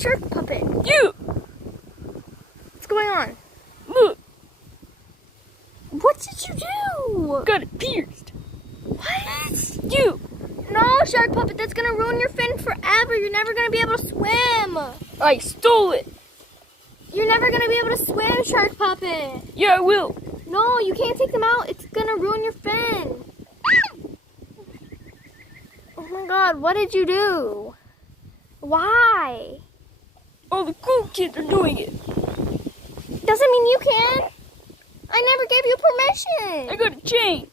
Shark puppet. You! What's going on? Look! What did you do? Got it pierced. What? You! No, Shark puppet, that's gonna ruin your fin forever. You're never gonna be able to swim. I stole it. You're never gonna be able to swim, Shark puppet. Yeah, I will. No, you can't take them out. It's gonna ruin your fin. Oh my God, what did you do? Why? All the cool kids are doing it. Doesn't mean you can. I never gave you permission. I got a chain.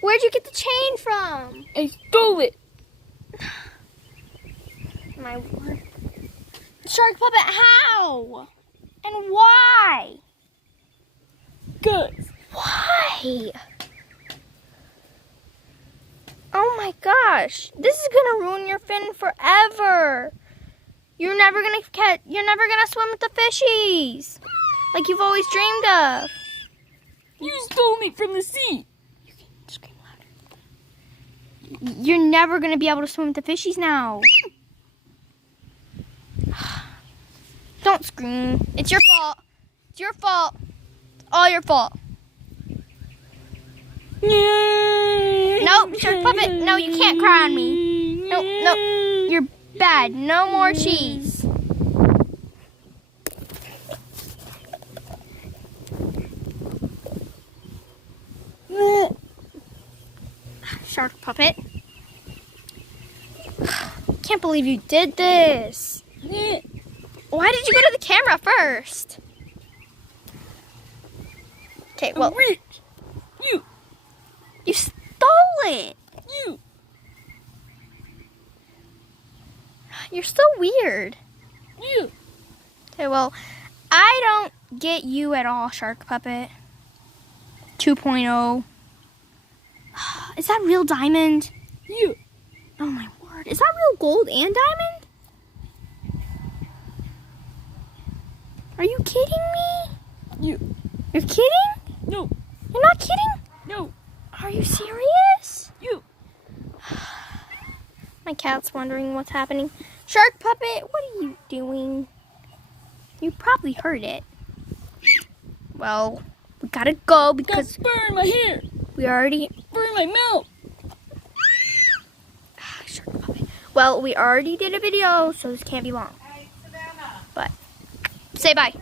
Where'd you get the chain from? I stole it. My word. Shark puppet, how? And why? Cause Why? Oh my gosh. This is gonna ruin your fin forever. You're never gonna swim with the fishies. Like you've always dreamed of. you stole me from the sea. You can scream louder. You're never gonna be able to swim with the fishies now. Don't scream. It's your fault. It's your fault. It's all your fault. Nope, Shark puppet. No, you can't cry on me. No, no. You're bad. No more cheese. Shark puppet. Can't believe you did this. Why did you go to the camera first? Okay, well, you stole it. You're so weird. Okay, well, I don't get you at all, Shark puppet. 2.0. Is that real diamond? Oh my word. Is that real gold and diamond? Are you kidding me? You're kidding? No. You're not kidding? No. Are you serious? You. My cat's wondering what's happening. Shark puppet, what are you doing? You probably heard it. Well, we gotta go because burn my hair. we already... Burn my mouth. Shark puppet. Well, we already did a video, so this can't be long. But, say bye.